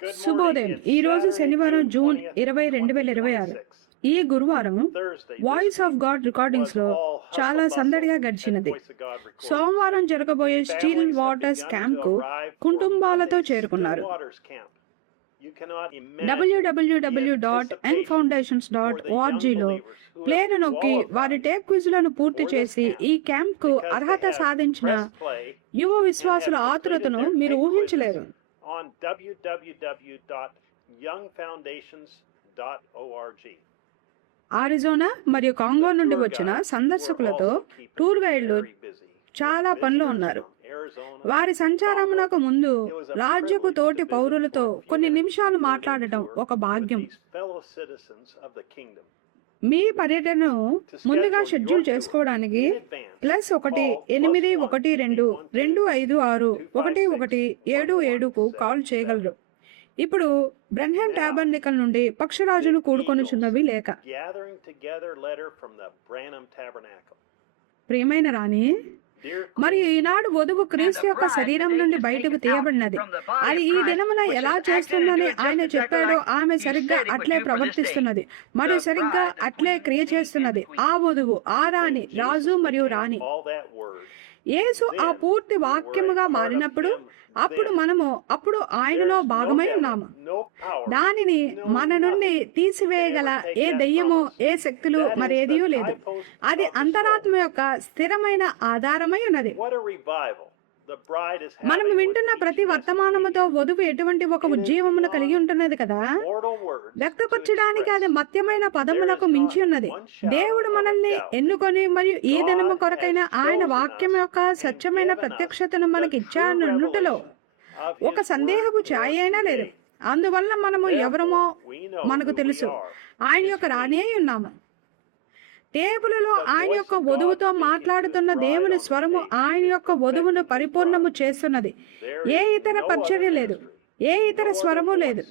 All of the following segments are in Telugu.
శుభోదయం. ఈరోజు శనివారం జూన్ 20, 2026. ఈ గురువారం వాయిస్ ఆఫ్ గాడ్ రికార్డింగ్స్ లో చాలా సందడిగా గడిచినది. సోమవారం జరగబోయే స్టిల్ వాటర్స్ క్యాంప్ కు కుటుంబాలతో చేరుకున్నారు. www.nfoundations.org లో ప్లేను నొక్కి వారి టేప్ క్విజ్లను పూర్తి చేసి ఈ క్యాంప్ కు అర్హత సాధించిన యువ విశ్వాసుల ఆతురతను మీరు ఊహించలేరు. on www.youngfoundations.org. ఆరిజోనా మరియు కాంగో నుండి వచ్చిన సందర్శకులతో టూర్ గైడ్లు చాలా పనులు ఉన్నారు. వారి సంచారమునకు ముందు రాజ్యపు తోటి పౌరులతో కొన్ని నిమిషాలు మాట్లాడటం ఒక భాగ్యం. మీ పర్యటనను ముందుగా షెడ్యూల్ చేసుకోవడానికి +1-812-256-1177కు కాల్ చేయగలరు. ఇప్పుడు బ్రెన్హామ్ టాబర్నికల్ నుండి పక్షరాజులు కూడుకొనుచున్నవి లేక. ప్రియమైన రాణి, మరియు ఈనాడు వధువు క్రీస్తు యొక్క శరీరం నుండి బయటకు తీయబడినది. అది ఈ దినమున ఎలా చేస్తుందని ఆయన చెప్పాడో ఆమె సరిగ్గా అట్లే ప్రవర్తిస్తున్నది మరియు సరిగ్గా అట్లే క్రియ చేస్తున్నది. ఆ వధువు, ఆ రాణి, రాజు మరియు రాణి. యేసు ఆ పూర్తి వాక్యముగా మారినప్పుడు అప్పుడు ఆయనలో భాగమై ఉన్నాము. దానిని మన నుండి తీసివేయగల ఏ దెయ్యమో ఏ శక్తులు మరేదియూ లేదు. అది అంతరాత్మ యొక్క స్థిరమైన ఆధారమై ఉన్నది. మనం వింటున్న ప్రతి వర్తమానముతో వధువు ఎటువంటి ఒక ఉజ్జీవమును కలిగి ఉంటున్నది కదా. వ్యక్తపరచడానికి అది మత్యమైన పదములకు మించి ఉన్నది. దేవుడు మనల్ని ఎన్నుకొని మరియు ఈ దినము కొరకైన ఆయన వాక్యం యొక్క సత్యమైన ప్రత్యక్షతను మనకి ఇచ్చానుటలో ఒక సందేహపు ఛాయ అయినా లేదు. అందువల్ల మనము ఎవరమో మనకు తెలుసు. ఆయన యొక్క రాణి అయి ఉన్నాము. టేబుల్లో ఆయన యొక్క వధువుతో మాట్లాడుతున్న దేవుని స్వరము ఆయన యొక్క వధువును పరిపూర్ణము చేస్తున్నది. ఏ ఇతర పరిచర్య లేదు, ఏ ఇతర స్వరము లేదు.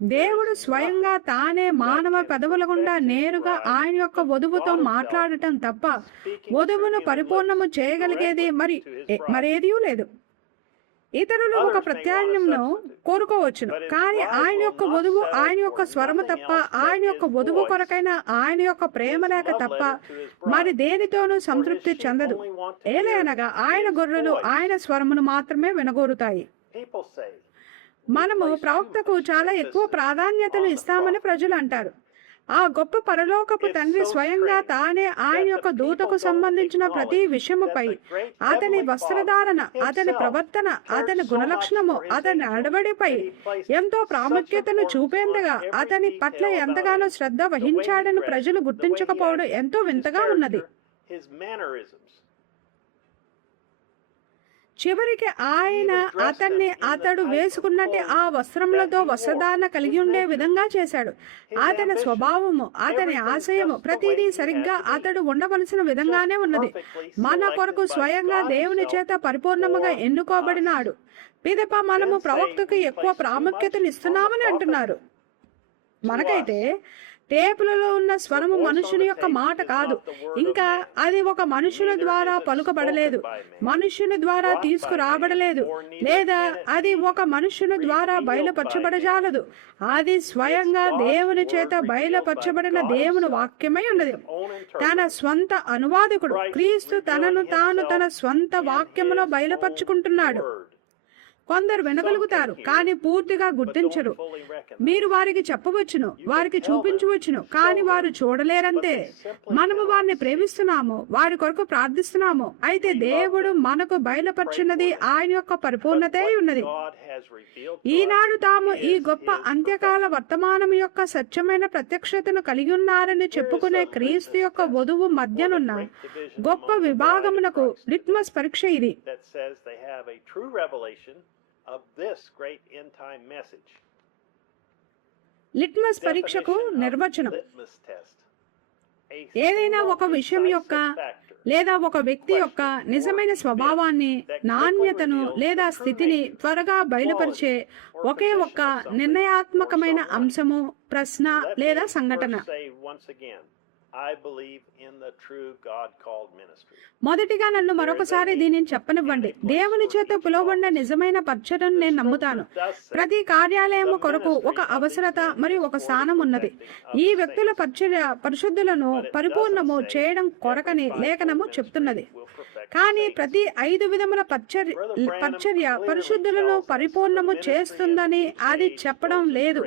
దేవుడు స్వయంగా తానే మానవ పెదవుల గుండా నేరుగా ఆయన యొక్క వధువుతో మాట్లాడటం తప్ప వధువును పరిపూర్ణము చేయగలిగేది మరేదీ లేదు. ఇతరులు ఒక ప్రత్యామ్నాయంను కోరుకోవచ్చును, కానీ ఆయన యొక్క వధువు ఆయన యొక్క స్వరము తప్ప, ఆయన యొక్క వధువు కొరకైన ఆయన యొక్క ప్రేమ లేక తప్ప మరి దేనితోనూ సంతృప్తి చెందదు. ఏలయనగా ఆయన గొర్రెలు ఆయన స్వరమును మాత్రమే వినగోరుతాయి. మనము ప్రవక్తకు చాలా ఎక్కువ ప్రాధాన్యతను ఇస్తామని ప్రజలు అంటారు. ఆ గొప్ప పరలోకపు తండ్రి స్వయంగా తానే ఆయన యొక్క దూతకు సంబంధించిన ప్రతి విషయముపై, అతని వస్త్రధారణ, అతని ప్రవర్తన, అతని గుణలక్షణము, అతని నడవడిపై ఎంతో ప్రాముఖ్యతను చూపేందుగా అతని పట్ల ఎంతగానో శ్రద్ధ వహించాడని ప్రజలు గుర్తించకపోవడం ఎంతో వింతగా ఉన్నది. చివరికి ఆయన అతడు వేసుకున్నట్టు ఆ వస్త్రములతో వస్త్రధారణ కలిగి ఉండే విధంగా చేశాడు. అతని స్వభావము, అతని ఆశయము ప్రతిదీ సరిగ్గా అతడు ఉండవలసిన విధంగానే ఉన్నది. మన కొరకు స్వయంగా దేవుని చేత పరిపూర్ణముగా ఎన్నుకోబడినాడు. పిదప మనము ప్రవక్తకు ఎక్కువ ప్రాముఖ్యతను ఇస్తున్నామని అంటున్నారు. మనకైతే టేపులలో ఉన్న స్వరము మనుషుని యొక్క మాట కాదు, ఇంకా అది ఒక మనుషుల ద్వారా పలుకబడలేదు, మనుషుని ద్వారా తీసుకురాబడలేదు, లేదా అది ఒక మనుషుని ద్వారా బయలుపరచబడజాలదు. అది స్వయంగా దేవుని చేత బయలుపరచబడిన దేవుని వాక్యమై ఉన్నది. తన స్వంత అనువాదకుడు క్రీస్తు తనను తాను తన స్వంత వాక్యములో బయలుపరుచుకుంటున్నాడు. కొందరు వినగలుగుతారు కానీ పూర్తిగా గుర్తించరు. మీరు వారికి చెప్పవచ్చును, వారికి చూపించవచ్చును, కానీ వారు చూడలేరంతే. మనము వారిని ప్రేమిస్తున్నాము, వారి కొరకు ప్రార్థిస్తున్నాము, అయితే దేవుడు మనకు బయలుపరిచినది ఆయన యొక్క పరిపూర్ణతే ఉన్నది. ఈనాడు తాము ఈ గొప్ప అంత్యకాల వర్తమానం యొక్క సత్యమైన ప్రత్యక్షతను కలిగి ఉన్నారని చెప్పుకునే క్రీస్తు యొక్క వధువు మధ్యనున్న గొప్ప విభాగమునకు లిట్మస్ పరీక్ష ఇది. లిట్మస్ పరీక్షకు నిర్వచనం ఏదైనా ఒక విషయం యొక్క లేదా ఒక వ్యక్తి యొక్క నిజమైన స్వభావాన్ని, నాణ్యతను లేదా స్థితిని త్వరగా బయలుపరిచే ఒకే ఒక్క నిర్ణయాత్మకమైన అంశము, ప్రశ్న లేదా సంఘటన. I believe in the true God-called ministry. మొదటిగా నన్ను మరొకసారి దీనిని చెప్పనివ్వండి. దేవుని చేత పిలువబడిన నిజమైన పరిచర్యను నేను నమ్ముతాను. ప్రతి కార్యాలయము కొరకు ఒక అవసరత మరియు ఒక స్థానం ఉన్నది. ఈ వ్యక్తుల పరిశుద్ధులను పరిపూర్ణము చేయడం కొరకని లేఖనము చెప్తున్నది. కానీ ప్రతి 5 విధముల పరిచర్య పరిశుద్ధులను పరిపూర్ణము చేస్తుందని అది చెప్పడం లేదు.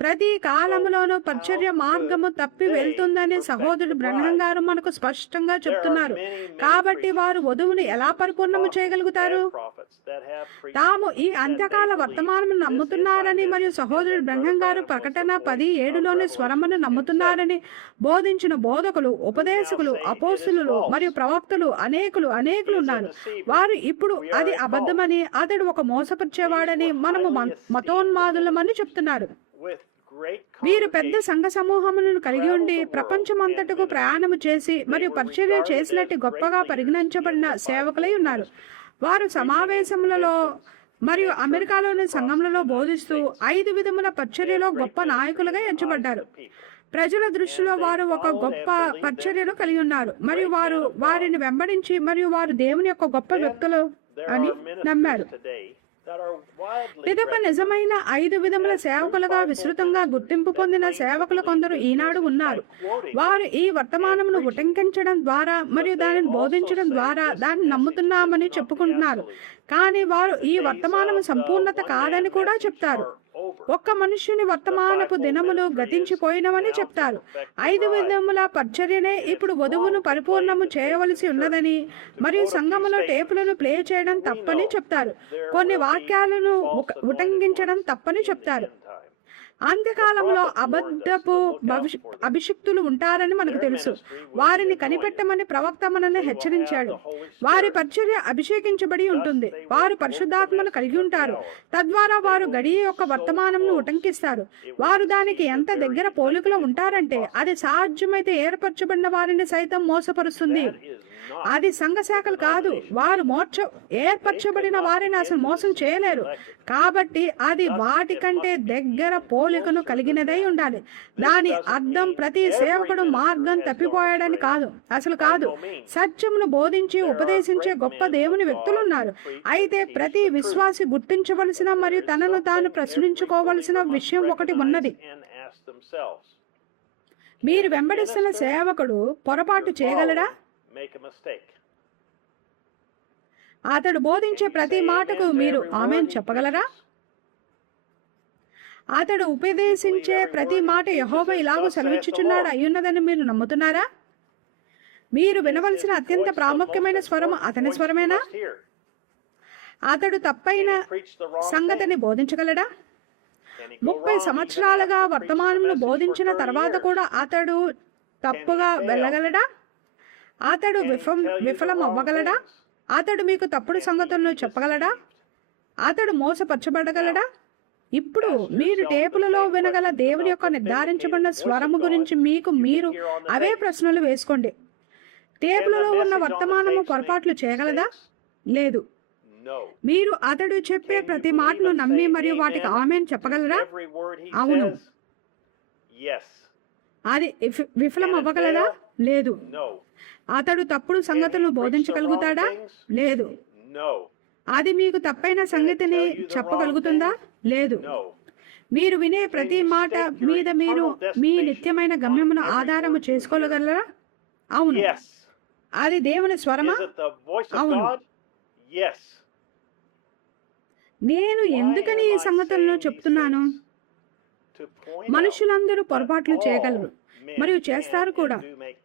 ప్రతి కాలంలోనూ పరిచర్య మార్గము తప్పి వెళ్తుందని సహోదరుడు బ్రహ్మం గారు మనకు స్పష్టంగా చెప్తున్నారు. కాబట్టి వారు వధువును ఎలా పరిపూర్ణము చేయగలుగుతారు? తాము ఈ అంత్యకాల వర్తమానము నమ్ముతున్నారని మరియు సహోదరుడు బ్రహ్మం గారు ప్రకటన 10:7లోని స్వరమును నమ్ముతున్నారని బోధించిన బోధకులు, ఉపదేశకులు, అపోస్తులు మరియు ప్రవక్తలు అనేకులు ఉన్నారు. వారు ఇప్పుడు అది అబద్ధమని, అతడు ఒక మోసపరిచేవాడని, మనము మతోన్మాదులమని చెప్తున్నారు. వీరు పెద్ద సంఘ సమూహములను కలిగి ఉండి ప్రపంచమంతటకు ప్రయాణము చేసి మరియు పరిచర్య చేసినట్టు గొప్పగా పరిగణించబడిన సేవకులై ఉన్నారు. వారు సమావేశములలో మరియు అమెరికాలోని సంఘములలో బోధిస్తూ 5 విధముల పరిచర్యలో గొప్ప నాయకులుగా ఎంచబడ్డారు. ప్రజల దృష్టిలో వారు ఒక గొప్ప పరిచర్యను కలిగి ఉన్నారు మరియు వారు వారిని వెంబడించి మరియు వారు దేవుని యొక్క గొప్ప వ్యక్తులు అని నమ్మారు. పిదప నిజమైన 5 విధముల సేవకులుగా విస్తృతంగా గుర్తింపు పొందిన సేవకులు కొందరు ఈనాడు ఉన్నారు. వారు ఈ వర్తమానమును ఉటంకించడం ద్వారా మరియు దానిని బోధించడం ద్వారా దాన్ని నమ్ముతున్నామని చెప్పుకుంటున్నారు. కానీ వారు ఈ వర్తమానము సంపూర్ణత కాదని కూడా చెప్తారు. ఒక్క మనుష్యుని వర్తమానపు దినములు గతించిపోయినవని చెప్తారు. 5 విధముల పరిచర్యనే ఇప్పుడు వధువును పరిపూర్ణము చేయవలసి ఉన్నదని మరియు సంఘములో టేపులను ప్లే చేయడం తప్పని చెప్తారు. కొన్ని వాక్యాలను ఉటంకించడం తప్పని చెప్తారు. అంత్యకాలంలో అబద్ధపు అభిషిక్తులు ఉంటారని మనకు తెలుసు. వారిని కనిపెట్టమని ప్రవక్త మనల్ని హెచ్చరించాడు. వారి పరిచర్య అభిషేకించబడి ఉంటుంది. వారు పరిశుద్ధాత్మను కలిగి ఉంటారు. తద్వారా వారు గడియ యొక్క వర్తమానంను ఉటంకిస్తారు. వారు దానికి ఎంత దగ్గర పోలికలో ఉంటారంటే అది సాధ్యమైతే ఏర్పరచబడిన వారిని సైతం మోసపరుస్తుంది. అది సంఘ శాఖలు కాదు. వారు ఏర్పరచబడిన వారిని అసలు మోసం చేయలేరు. కాబట్టి అది వాటికంటే దగ్గర పోలికను కలిగినదై ఉండాలి. దాని అర్థం ప్రతి సేవకుడు మార్గం తప్పిపోయాడని కాదు, అసలు కాదు. సత్యమును బోధించి ఉపదేశించే గొప్ప దేవుని వ్యక్తులు ఉన్నారు. అయితే ప్రతి విశ్వాసి గుర్తించవలసిన మరియు తనను తాను ప్రశ్నించుకోవలసిన విషయం ఒకటి ఉన్నది. మీరు వెంబడిస్తున్న సేవకుడు పొరపాటు చేయగలడా? అతడు బోధించే ప్రతి మాటకు మీరు ఆమేన్ చెప్పగలరా? అతడు ఉపదేశించే ప్రతి మాట యెహోవా ఇలాగూ సెలవిచ్చుచున్నాడు అయ్యున్నదని మీరు నమ్ముతున్నారా? మీరు వినవలసిన అత్యంత ప్రాముఖ్యమైన స్వరం అతని స్వరమేనా? అతడు తప్పైన సంగతిని బోధించగలడా? 30 సంవత్సరాలుగా వర్తమానమును బోధించిన తర్వాత కూడా అతడు తప్పుగా వెళ్ళగలడా? అతడు విఫలం అవ్వగలడా? అతడు మీకు తప్పుడు సంగతులను చెప్పగలడా? అతడు మోసపరచబడగలడా? ఇప్పుడు మీరు టేపులలో వినగల దేవుని యొక్క నిర్ధారించబడిన స్వరము గురించి మీరు అవే ప్రశ్నలు వేసుకోండి. టేపులలో ఉన్న వర్తమానము పొరపాట్లు చేయగలదా? లేదు. మీరు అతడు చెప్పే ప్రతి మాటను నమ్మి మరియు వాటికి ఆమేన్ చెప్పగలరా? అవును. అది విఫలం అవ్వగలదా? లేదు. అతడు తప్పుడు సంగతులను బోధించగలుగుతాడా? లేదు. అది మీకు తప్పైన సంగతిని చెప్పగలుగుతుందా? లేదు. మీరు వినే ప్రతి మాట మీద మీరు మీ నిత్యమైన గమ్యమును ఆధారము చేసుకోగలరా? అవును. అది దేవుని స్వరమా? అవును. నేను ఎందుకని ఈ సంగతులను చెప్తున్నాను? మనుషులందరూ పొరపాట్లు చేయగలరు మరియు చేస్తారు కూడా.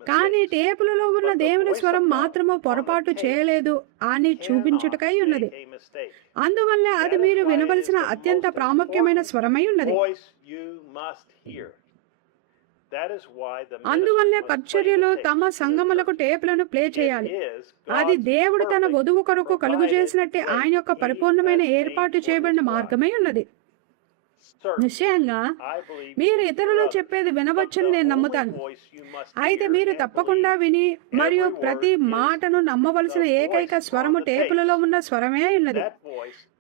కానీ టేపులలో ఉన్న దేవుని స్వరం మాత్రము పొరపాటు చేయలేదు అని చూపించుటకై ఉన్నది. అందువల్ల అది మీరు వినవలసిన అత్యంత ప్రాముఖ్యమైన స్వరమై ఉన్నది. అందువల్లే పరిచర్యలో తమ సంఘములకు టేపులను ప్లే చేయాలి. అది దేవుడు తన వధువు కొరకు కలుగు చేసినట్టే ఆయన యొక్క పరిపూర్ణమైన ఏర్పాటు చేయబడిన మార్గమై ఉన్నది. నిశ్చయంగా మీరు ఇతరులు చెప్పేది వినవచ్చని నేను నమ్ముతాను. అయితే మీరు తప్పకుండా విని మరియు ప్రతి మాటను నమ్మవలసిన ఏకైక స్వరము టేపులలో ఉన్న స్వరమే ఉన్నది.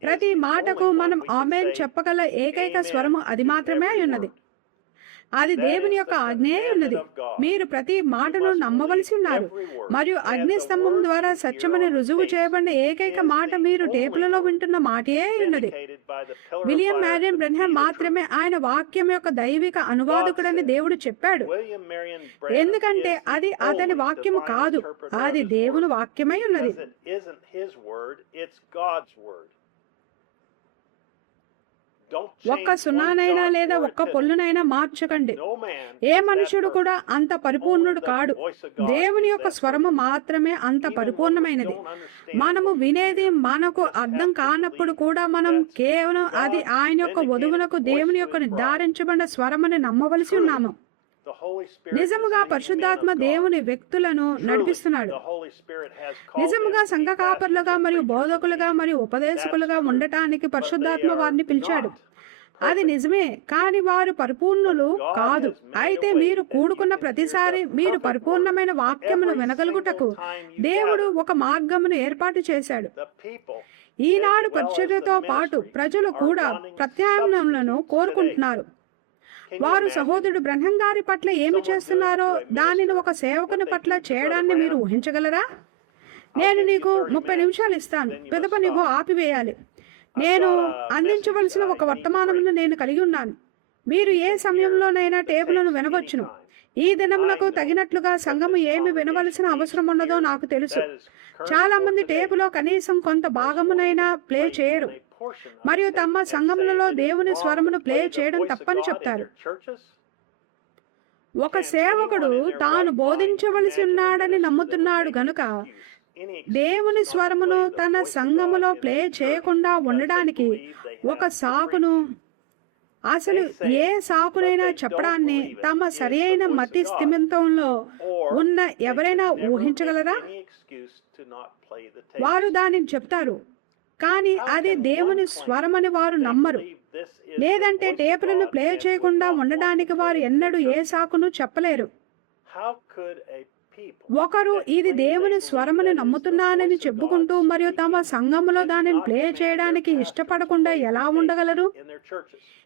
ప్రతి మాటకు మనం ఆమేన్ చెప్పగల ఏకైక స్వరము అది మాత్రమే ఉన్నది. అది దేవుని యొక్క ఆజ్ఞే ఉన్నది. మీరు ప్రతి మాటను నమ్మవలసి ఉన్నారు. మరియు అగ్ని స్తంభం ద్వారా సత్యమని రుజువు చేయబడిన ఏకైక మాట మీరు టేపులలో వింటున్న మాటే ఉన్నది. విలియం మ్యారియన్ బ్రెన్హామ్ మాత్రమే ఆయన వాక్యం యొక్క దైవిక అనువాదకుడని దేవుడు చెప్పాడు. ఎందుకంటే అది అతని వాక్యము కాదు, అది దేవుని వాక్యమై ఉన్నది. ఒక్క సున్నానైనా లేదా ఒక్క పొల్లునైనా మార్చకండి. ఏ మనుషుడు కూడా అంత పరిపూర్ణుడు కాడు. దేవుని యొక్క స్వరము మాత్రమే అంత పరిపూర్ణమైనది. మనము వినేది మనకు అర్థం కానప్పుడు కూడా మనం కేవలం అది ఆయన యొక్క వధువులకు దేవుని యొక్క నిర్ధారించబడిన స్వరమని నమ్మవలసి ఉన్నాము. నిజముగా పరిశుద్ధాత్మ దేవుని వ్యక్తులను నడిపిస్తున్నాడు. నిజముగా సంఘ కాపర్లుగా మరియు బోధకులుగా మరియు ఉపదేశకులుగా ఉండటానికి పరిశుద్ధాత్మ వారిని పిలిచాడు. అది నిజమే, కానీ వారు పరిపూర్ణులు కాదు. అయితే మీరు కూడుకున్న ప్రతిసారి మీరు పరిపూర్ణమైన వాక్యమును వినగలుగుటకు దేవుడు ఒక మార్గమును ఏర్పాటు చేశాడు. ఈనాడు పరిచర్యతో పాటు ప్రజలు కూడా ప్రత్యామ్నాయాలను కోరుకుంటున్నారు. వారు సహోదరుడు బ్రహ్నం గారి పట్ల ఏమి చేస్తున్నారో దానిని ఒక సేవకుని పట్ల చేయడాన్ని మీరు ఊహించగలరా? నేను నీకు 30 నిమిషాలు ఇస్తాను, పిదప నీవు ఆపివేయాలి. నేను అందించవలసిన ఒక వర్తమానమును నేను కలిగి ఉన్నాను. మీరు ఏ సమయంలోనైనా టేపులను వినవచ్చును. ఈ దినములకు తగినట్లుగా సంఘము ఏమి వినవలసిన అవసరం ఉన్నదో నాకు తెలుసు. చాలా మంది టేపులో కనీసం కొంత భాగమునైనా ప్లే చేయరు మరియు తమ సంఘములలో దేవుని స్వరమును ప్లే చేయడం తప్పని చెప్తారు. ఒక సేవకుడు తాను బోధించవలసి ఉన్నాడని నమ్ముతున్నాడు గనుక దేవుని స్వరమును తన సంఘములో ప్లే చేయకుండా ఉండడానికి ఒక సాకును, అసలు ఏ సాకునైనా చెప్పడాన్ని తమ సరి అయిన మతి స్థిమితంలో ఉన్న ఎవరైనా ఊహించగలరా? వారు దానిని చెప్తారు, కానీ అది దేవుని స్వరమని వారు నమ్మరు. లేదంటే టేపులను ప్లే చేయకుండా ఉండడానికి వారు ఎన్నడూ ఏ సాకును చెప్పలేరు. ఒకరు ఇది దేవుని స్వరమని నమ్ముతున్నానని చెప్పుకుంటూ మరియు తమ సంఘములో దానిని ప్లే చేయడానికి ఇష్టపడకుండా ఎలా ఉండగలరు?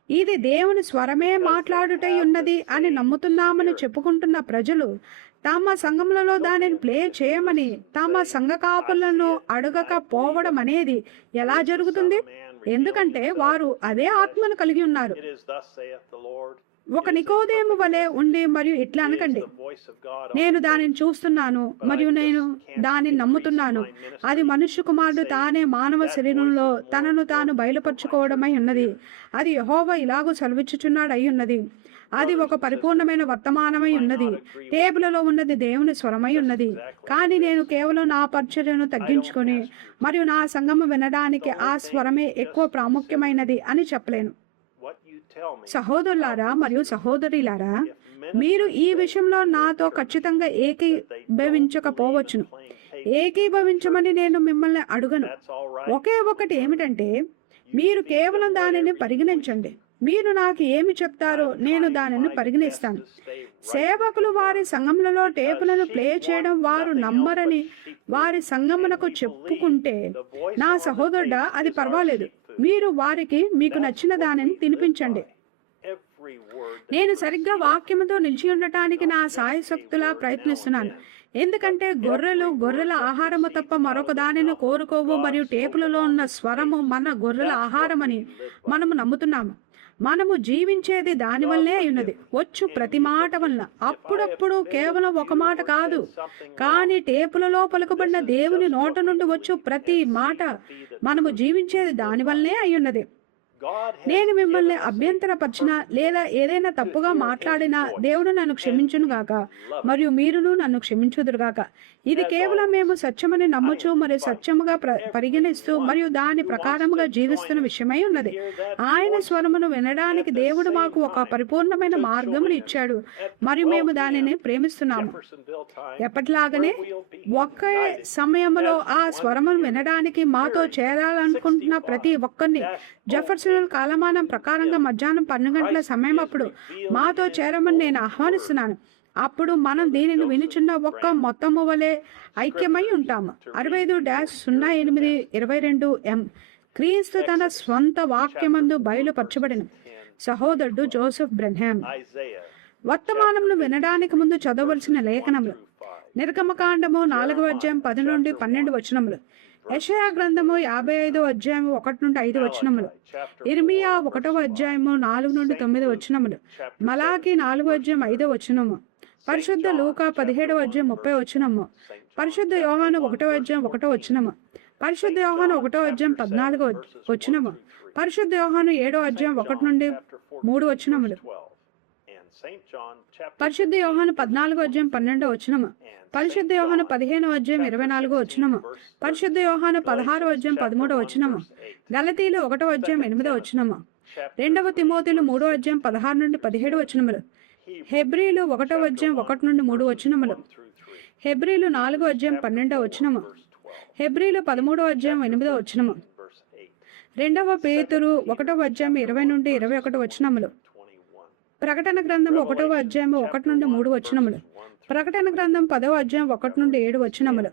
ఇది దేవుని స్వరమే మాట్లాడుటై ఉన్నది అని నమ్ముతున్నామని చెప్పుకుంటున్న ప్రజలు తమ సంఘములలో దానిని ప్లే చేయమని తమ సంఘ కాపులను అడగకపోవడం అనేది ఎలా జరుగుతుంది? ఎందుకంటే వారు అదే ఆత్మను కలిగి ఉన్నారు. ఒక నికోదేము వలె ఉండి మరియు ఇట్లా అనకండి, నేను దానిని చూస్తున్నాను మరియు నేను దానిని నమ్ముతున్నాను. అది మనుష్య కుమారుడు తానే మానవ శరీరంలో తనను తాను బయలుపరుచుకోవడమై ఉన్నది. అది యెహోవా ఇలాగూ సెలవిచ్చుచున్నాడు అయి ఉన్నది. అది ఒక పరిపూర్ణమైన వర్తమానమై ఉన్నది. టేబుల్లో ఉన్నది దేవుని స్వరమై ఉన్నది. కానీ నేను కేవలం నా పరిచర్యను తగ్గించుకొని మరియు నా సంఘము వినడానికి ఆ స్వరమే ఎక్కువ ప్రాముఖ్యమైనది అని చెప్పలేను. సహోదరులారా మరియు సహోదరులారా, మీరు ఈ విషయంలో నాతో ఖచ్చితంగా ఏకీభవించకపోవచ్చును. ఏకీభవించమని నేను మిమ్మల్ని అడుగను. ఒకే ఒకటి ఏమిటంటే మీరు కేవలం దానిని పరిగణించండి. మీరు నాకు ఏమి చెప్తారో నేను దానిని పరిగణిస్తాను. సేవకులు వారి సంఘములలో టేపులను ప్లే చేయడం వారు నమ్మరని వారి సంఘమునకు చెప్పుకుంటే, నా సహోదరుడా, అది పర్వాలేదు. మీరు వారికి మీకు నచ్చిన దానిని తినిపించండి. నేను సరిగ్గా వాక్యముతో నిలిచి ఉండటానికి నా సాయశక్తులా ప్రయత్నిస్తున్నాను. ఎందుకంటే గొర్రెల ఆహారము తప్ప మరొక దానిని కోరుకోవు మరియు టేపులలో ఉన్న స్వరము మన గొర్రెల ఆహారమని మనము నమ్ముతున్నాము. మనము జీవించేది దాని వల్లే అయినది. వచ్చు ప్రతి మాట వలన, అప్పుడప్పుడు కేవలం ఒక మాట కాదు, కానీ టేపులలో పలుకబడిన దేవుని నోట నుండి వచ్చు ప్రతి మాట మనము జీవించేది దాని వల్లే అయ్యున్నది. నేను మిమ్మల్ని అభ్యంతరపరిచినా లేదా ఏదైనా తప్పుగా మాట్లాడినా దేవుడు నన్ను క్షమించును గాక మరియు మీరును నన్ను క్షమించుదురుగాక. ఇది కేవలం మేము సత్యమని నమ్ముచు మరియు సత్యముగా పరిగణిస్తూ మరియు దాని ప్రకారముగా జీవిస్తున్న విషయమై ఉన్నది. ఆయన స్వరమును వినడానికి దేవుడు మాకు ఒక పరిపూర్ణమైన మార్గమును ఇచ్చాడు మరియు మేము దానిని ప్రేమిస్తున్నాము. ఎప్పటిలాగనే ఒకే సమయంలో ఆ స్వరమును వినడానికి మాతో చేరాలనుకుంటున్న ప్రతి ఒక్కరిని జెఫర్సన్ కాలమానం ప్రకారంగా మధ్యాహ్నం 12 గంటల సమయం అప్పుడు మాతో చేరమని నేను ఆహ్వానిస్తున్నాను. అప్పుడు మనం దీనిని వినుచున్న ఒక్క మొత్తము వలె ఐక్యమై ఉంటాము. 65-08-22 M. క్రీస్తు తన స్వంత వాక్యమందు బయలుపరచబడిన సహోదరుడు జోసెఫ్ బ్రెన్హామ్. వర్తమానమును వినడానికి ముందు చదవవలసిన లేఖనములు. నిర్గమకాండము 4వ అధ్యాయం 10 నుండి 12 వచనములు. యెషయా గ్రంథము 55వ అధ్యాయము 1 నుండి 5 వచనములు. ఇర్మియా 1వ అధ్యాయము 4 నుండి 9 వచనములు. మలాకి 4వ అధ్యాయం 5వ వచనము. పరిశుద్ధ లూకా 17వ అధ్యాయం 30 వచనము. పరిశుద్ధ యోహాను 1వ అధ్యాయం 1వ వచనము. పరిశుద్ధ యోహాను 1వ అధ్యాయం 14వ వచనము. పరిశుద్ధ యోహాను 7వ అధ్యాయం 1 నుండి 3 వచనములు. పరిశుద్ధ యోహాను 14వ అధ్యాయం 12వ వచనము. పరిశుద్ధ యోహాను 15వ అధ్యాయం 24వ వచనము. పరిశుద్ధ యోహాను 16వ అధ్యాయం 13వ వచనము. గలతీలు 1వ అధ్యాయం 8వ వచనము. 2వ తిమోతిలు 3వ అధ్యాయం 16 నుండి 17 వచనములు. హెబ్రీలు 1వ అధ్యాయం 1 నుండి 3 వచనములు. హెబ్రీలు 4వ అధ్యాయం 12వ వచనము. హెబ్రీలు 13వ అధ్యాయం 8వ వచనము. 2వ పేతురు 1వ అధ్యాయం 20 నుండి 21 వచనములు. ప్రకటన గ్రంథము 1వ అధ్యాయము 1 నుండి 3 వచనములు. ప్రకటన గ్రంథం 10వ అధ్యాయం 1 నుండి 7 వచనములు.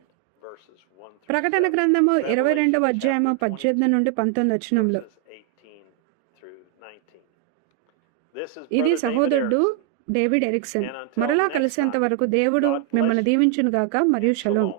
ప్రకటన గ్రంథము 22వ అధ్యాయము 18 నుండి 19 వచనములు. ఇది సహోదరుడు డేవిడ్ ఎరిక్సన్. మరలా కలిసేంత వరకు దేవుడు మిమ్మల్ని దీవించును గాక. మరియు షలోమ్.